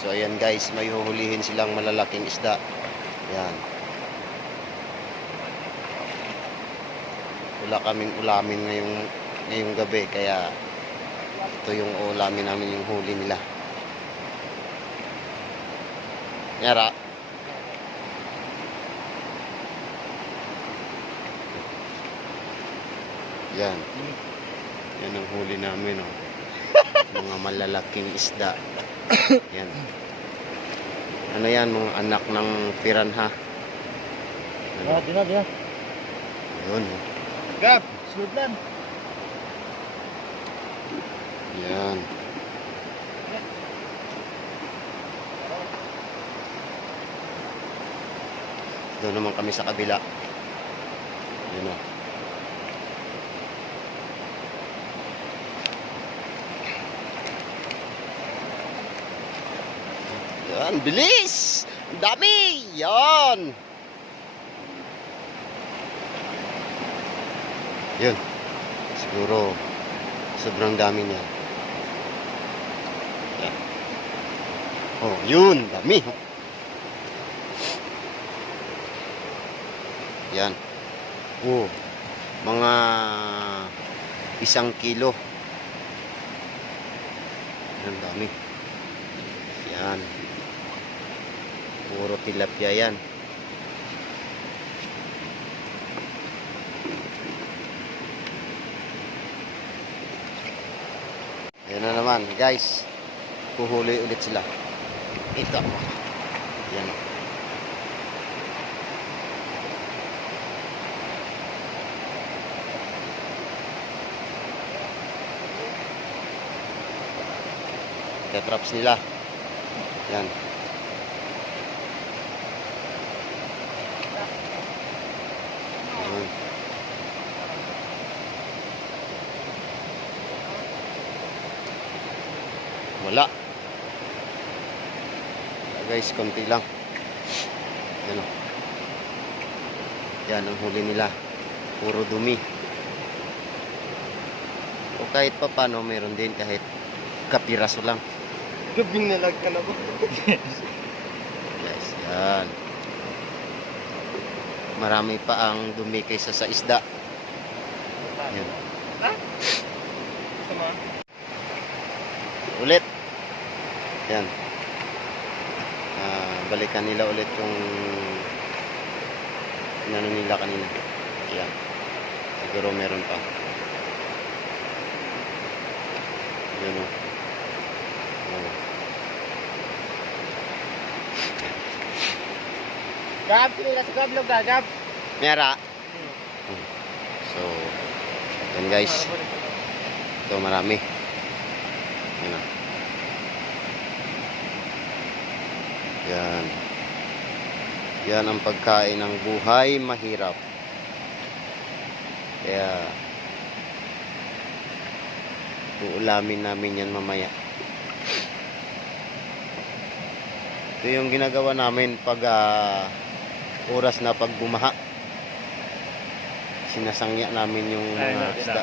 So ayan guys, may huhulihin silang malalaking isda. Yan. Wala kaming ulamin ngayong ngayong gabi kaya ito yung ulamin namin yung huli nila. Yara. Yan. Yan ang huli namin, oh. Mga malalaking isda. Yan. Ano yan, mga anak ng piranha. Ano? Ah, di na, di na. Yun. oh. Gab, sunod lang. Yan. Doon naman kami sa kabila. Yun o. Yan, bilis! Ang Dami! Yan! Yun. Siguro, sobrang dami niya. Yan. Oh, yun, dami. Yan. Oh, mga isang kilo. Yan, dami. Yan. Puro tilapia yan. Ayan na naman, guys. Puhuli ulit sila. Ito. Yan. Tetraps nila. Yan. Yan. Wala. Wala, guys, konti lang. Yan o. Yan ang huli nila. Puro dumi. O kahit pa paano, meron din kahit kapiraso lang. Gabing nalag ka na ba? Yes, yan. Marami pa ang dumi kaysa sa isda. Yan. Ulit. Yan. Ah, balikan nila ulit yung inano nila kanina. Yan. Siguro meron pa. Yan o. Gab, kinila sa gablog ka, Gab. Mera. So, yan guys. Ito marami. Yan na. Yan. Yan ang pagkain ng buhay mahirap. Kaya uulamin namin yan mamaya. Ito yung ginagawa namin pag ah, oras na pag bumaha. Sinasangya namin yung mga isda.